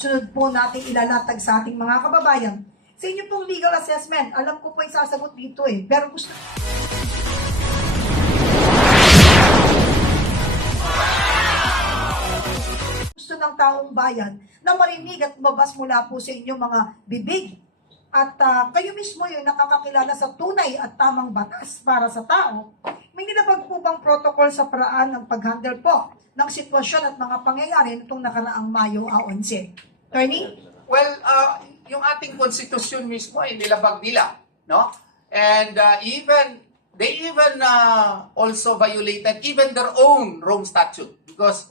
sunod po natin ilalatag sa ating mga kababayan. Sa inyo pong legal assessment, alam ko po isasagot dito pero gusto ng taong bayan na marinig at mabas mula po sa inyo mga bibig. At kayo mismo yung nakakakilala sa tunay at tamang batas para sa tao. May nilabag po bang protocol sa paraan ng pag-handle po ng sitwasyon at mga pangyayari nitong nakaraang Mayo 11? Attorney? Well, yung ating konstitusyon mismo ay nilabag nila, no? And they even also violated even their own Rome Statute because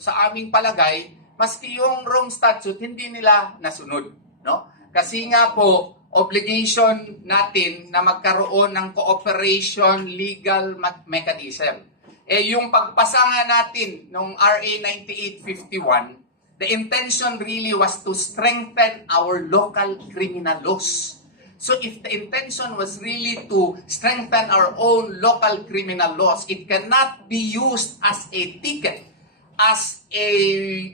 sa aming palagay, maski yung Rome Statute hindi nila nasunod, no? Kasi nga po, obligation natin na magkaroon ng cooperation legal mechanism. Yung pagpasa nga natin nung RA 9851, the intention really was to strengthen our local criminal laws. So if the intention was really to strengthen our own local criminal laws, it cannot be used as a ticket, as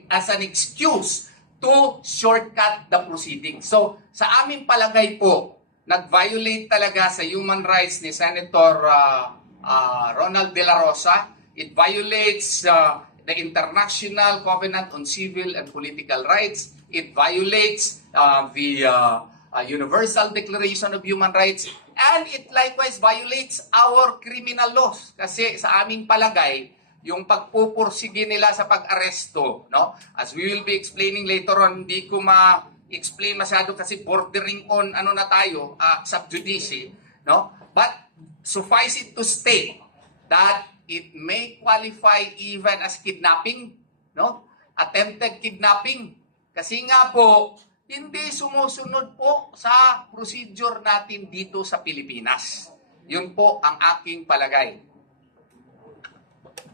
an excuse to shortcut the proceedings. So sa aming palagay po, nag-violate talaga sa human rights ni Senator Ronald De La Rosa. It violates the International Covenant on Civil and Political Rights. It violates the Universal Declaration of Human Rights. And it likewise violates our criminal laws. Kasi sa aming palagay, yung pagpupursige nila sa pag-aresto, no? As we will be explaining later on, hindi ko ma-explain masyado kasi bordering on na tayo, sub judice, no? But suffice it to state that it may qualify even as kidnapping, no? Attempted kidnapping. Kasi nga po, hindi sumusunod po sa procedure natin dito sa Pilipinas. Yun po ang aking palagay.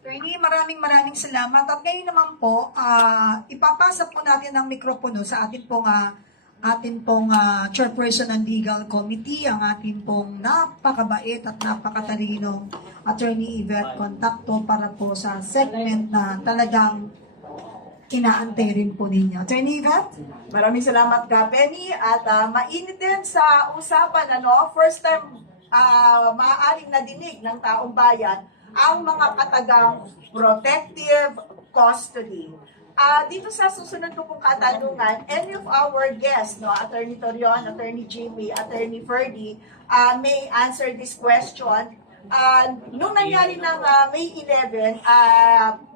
Attorney, maraming salamat. At ngayon naman po, ipapasa po natin ang mikropono sa atin pong chairperson ng legal committee, ang atin pong napakabait at napakatalinong Attorney Yvette Contacto para po sa segment na talagang inaantay rin po ninyo. Attorney Yvette? Maraming salamat ka, Penny. At mainit din sa usapan, first time maaaring nadinig ng taong bayan ang mga katagang protective custody. Dito sa susunod ko pong katanungan, any of our guests, Attorney Torion, Attorney Jimmy, Attorney Ferdy, may answer this question. Nung nangyari ng May 11,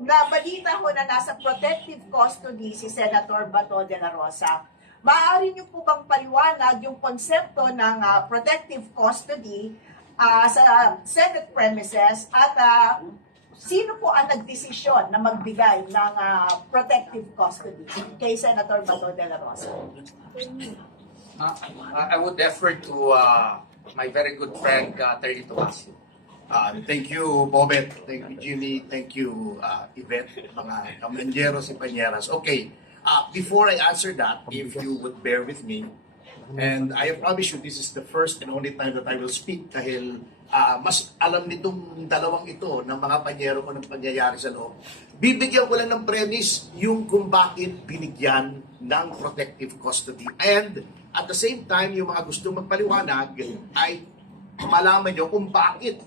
nabalita ko na nasa protective custody si Senator Bato de la Rosa. Maaari niyo po bang paliwanag yung konsepto ng protective custody sa Senate premises at sino po ang nagdesisyon na magbigay ng protective custody kay Senator Bato de la Rosa? I would defer to my very good friend, Attorney Tomasio. Thank you, Bobet. Thank you, Jimmy. Thank you, Yvette, mga kamanjeros y panyeras. Okay, before I answer that, if you would bear with me, and I promise you, this is the first and only time that I will speak dahil mas alam nitong dalawang ito ng mga panyero ko ng pangyayari sa loob. Bibigyan ko lang ng premise yung kung bakit binigyan ng protective custody. And at the same time, yung mga gustong magpaliwanag ay malaman nyo kung bakit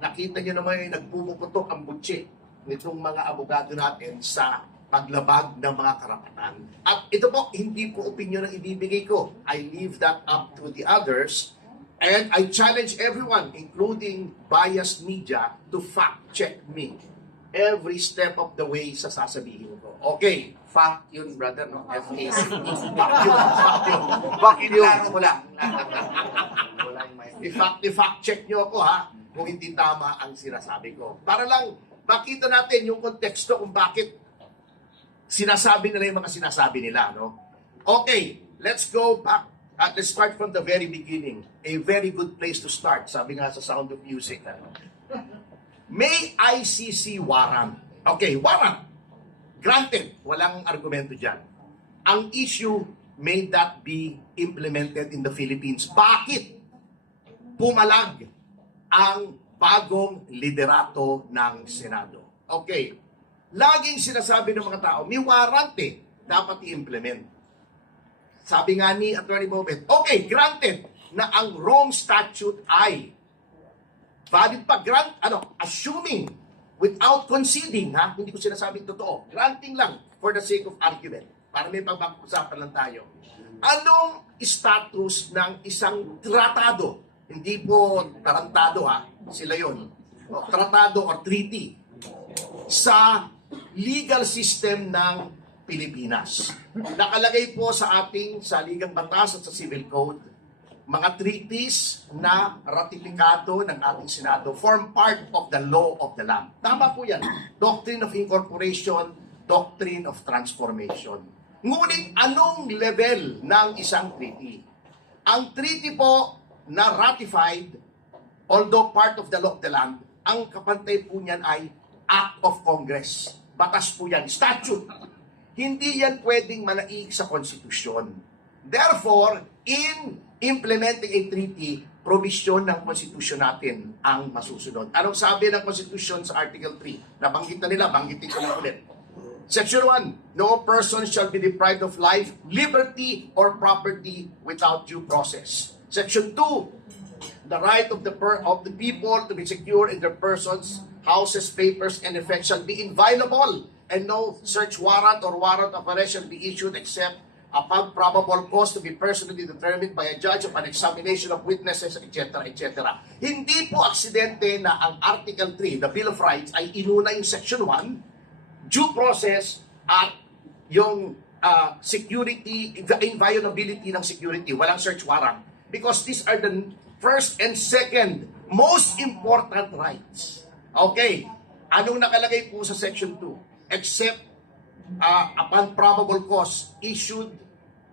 nakita nyo naman yung nagpumuputok ang butsi nitong mga abogado natin sa paglabag ng mga karapatan. At ito po, hindi po opinion ang ibibigay ko. I leave that up to the others. And I challenge everyone, including biased media, to fact-check me every step of the way sa sasabihin ko. Okay. Fact yun, brother, no? F-A-C. Fact yun. Fact yun. Fact yun. Ko lang. I-fact check nyo ako kung hindi tama ang sinasabi ko. Para lang makita natin yung konteksto kung bakit sinasabi nila yung mga sinasabi nila, no? Okay, let's go back. Let's start from the very beginning. A very good place to start, sabi nga sa Sound of Music. May ICC warrant. Okay, warrant. Granted, walang argumento dyan. Ang issue, may that be implemented in the Philippines? Bakit pumalag ang bagong liderato ng Senado? Okay, laging sinasabi ng mga tao, may warrant dapat i-implement. Sabi nga ni Attorney Bobet, okay, granted na ang Rome Statute ay valid pa, assuming without conceding, hindi ko sinasabing totoo, granting lang for the sake of argument, para may pag-usapan lang tayo. Anong status ng isang tratado? Hindi po tarantado sila yon. Tratado or treaty sa legal system ng Pilipinas. Nakalagay po sa ating saligang batas at sa civil code, mga treaties na ratifikato ng ating Senado form part of the law of the land. Tama po yan. Doctrine of incorporation, doctrine of transformation. Ngunit anong level ng isang treaty? Ang treaty po na ratified, although part of the law of the land, ang kapantay po niyan ay Act of Congress. Batas po yan, statute. Hindi yan pwedeng manaig sa konstitusyon. Therefore, in implementing a treaty, provision ng konstitusyon natin ang masusunod. Anong sabi ng konstitusyon sa Article 3? Nabanggit na nila, banggitin ko lang ulit. Section 1, no person shall be deprived of life, liberty, or property without due process. Section 2, the right of the people to be secure in their persons, houses, papers, and effects shall be inviolable, and no search warrant or warrant of arrest shall be issued except upon probable cause to be personally determined by a judge upon examination of witnesses, etc., etc. Hindi po aksidente na ang Article 3, the Bill of Rights, ay inuna yung Section 1, due process at yung security, the inviolability ng security, walang search warrant. Because these are the first and second most important rights. Okay, anong nakalagay po sa Section 2? Except upon probable cause issued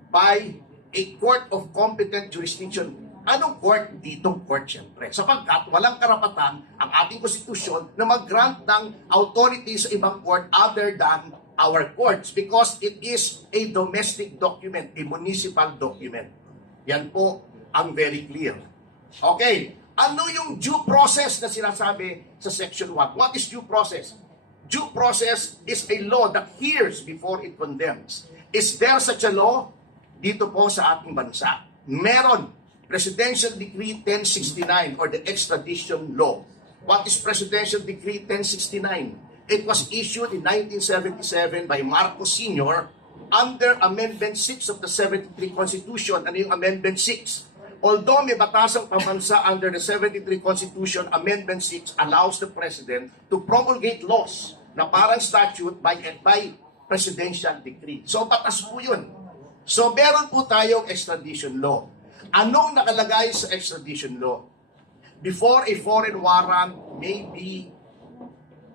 by a court of competent jurisdiction. Anong court? Ditong court, siyempre. Sapagkat walang karapatan ang ating konstitusyon na mag-grant ng authority sa ibang court other than our courts because it is a domestic document, a municipal document. Yan po ang very clear. Okay, ano yung due process na sinasabi sa Section 1? What is due process? Due process is a law that hears before it condemns. Is there such a law? Dito po sa ating bansa. Meron. Presidential Decree 1069 or the Extradition Law. What is Presidential Decree 1069? It was issued in 1977 by Marcos Sr. under Amendment 6 of the 73 Constitution. Ano yung Amendment 6? Although may batasang pambansa under the 73 Constitution, Amendment 6 allows the President to promulgate laws na parang statute by presidential decree. So, batas po yun. So, meron po tayong extradition law. Anong nakalagay sa extradition law? Before a foreign warrant may be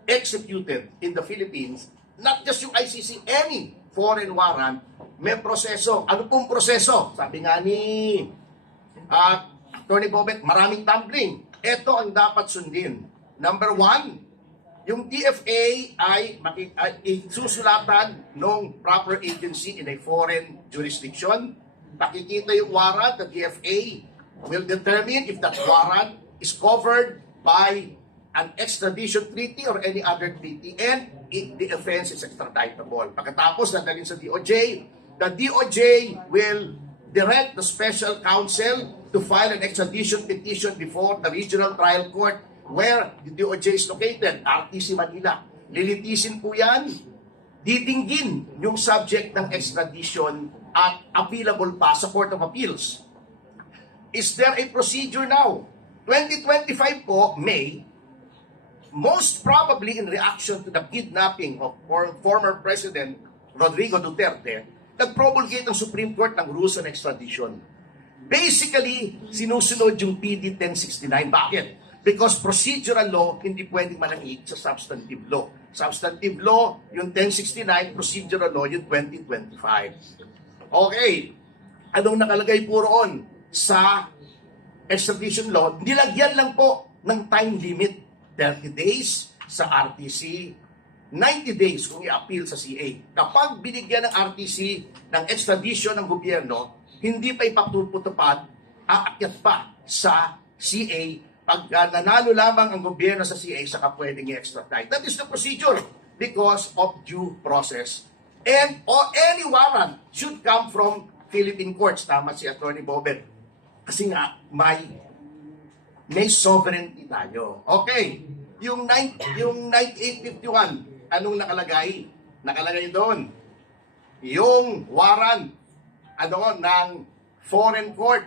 executed in the Philippines, not just yung ICC, any foreign warrant, may proseso. Ano pong proseso? Sabi nga ni Attorney Bobet, maraming tumbling. Ito ang dapat sundin. Number 1, yung DFA ay susulatan ng proper agency in a foreign jurisdiction. Nakikita yung warrant, the DFA will determine if that warrant is covered by an extradition treaty or any other treaty and the offense is extraditable. Pagkatapos dadalhin sa DOJ, the DOJ will direct the special counsel to file an extradition petition before the regional trial court where the DOJ is located, RTC Manila. Lilitisin po yan, didinggin yung subject ng extradition at appealable pa sa Court of Appeals. Is there a procedure now? 2025 po, May, most probably in reaction to the kidnapping of former President Rodrigo Duterte, nag-promulgate ang Supreme Court ng rules on extradition. Basically, sinusunod yung PD 1069. Bakit? Because procedural law, hindi pwedeng manangig sa substantive law. Substantive law, yung 1069, procedural law, yung 2025. Okay. Anong nakalagay po roon sa extradition law? Nilagyan lang po ng time limit. 30 days sa RTC, 90 days kung i-appeal sa CA. Kapag binigyan ng RTC ng extradition ng gobyerno, hindi pa ipatutupad, aakyat pa sa CA. Pag nanalo lamang ang gobyerno sa CA, saka pwedeng i-extradite. That is the procedure because of due process And or any warrant should come from Philippine courts. Tama si Attorney Bobet. Kasi nga, may sovereignty tayo. Okay. Yung 9851, anong nakalagay? Nakalagay doon. Yung warrant ng foreign court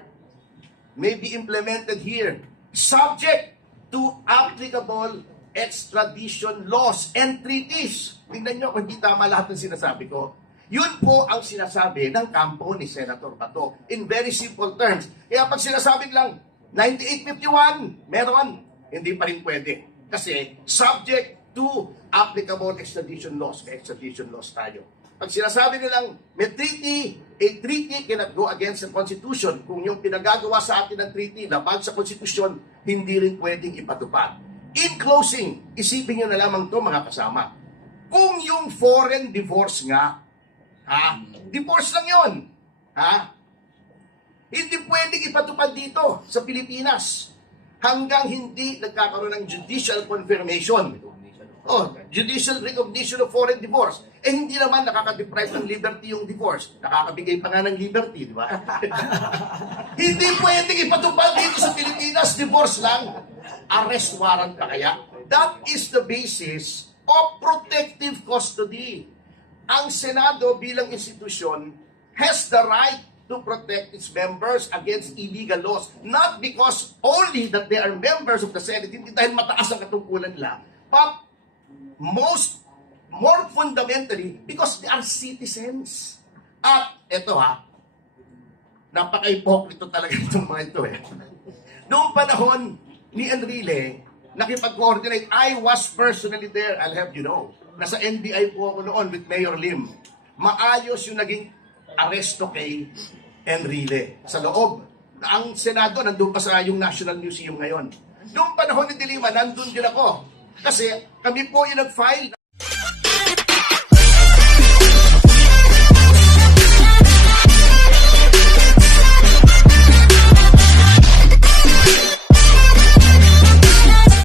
may be implemented here subject to applicable extradition laws and treaties. Tingnan nyo kung hindi tama lahat ng sinasabi ko. Yun po ang sinasabi ng kampo ni Senator Bato in very simple terms. Kaya pag sinasabi lang 9851, meron, hindi pa rin pwede. Kasi subject to applicable extradition laws. May extradition laws tayo. Pag sinasabi nilang may treaty, a treaty cannot go against the Constitution. Kung yung pinagagawa sa atin ng treaty, labag sa Constitution, hindi rin pwedeng ipatupad. In closing, isipin nyo na lamang to mga kasama. Kung yung foreign divorce nga, divorce lang yun, hindi pwedeng ipatupad dito sa Pilipinas hanggang hindi nagkakaroon ng judicial confirmation. Judicial recognition of foreign divorce. Hindi naman nakaka-deprive ng liberty yung divorce. Nakakabigay pa nga ng liberty, di ba? Hindi pwedeng ipatupad dito sa Pilipinas, divorce lang. Arrest warrant pa kaya? That is the basis of protective custody. Ang Senado bilang institusyon has the right to protect its members against illegal laws. Not because only that they are members of the Senate, hindi dahil mataas ang katungkulan nila, but more fundamentally, because they are citizens. At eto napaka-hipokrito talaga itong mga ito Noong panahon ni Enrile, nakipag-coordinate, I was personally there, I'll have you know. Nasa NBI po ako noon with Mayor Lim. Maayos yung naging aresto kay Enrile sa loob. Ang Senado, nandun pa sa yung National Museum ngayon. Noong panahon ni Dilima, nandun din ako. Kasi kami po yung nag-file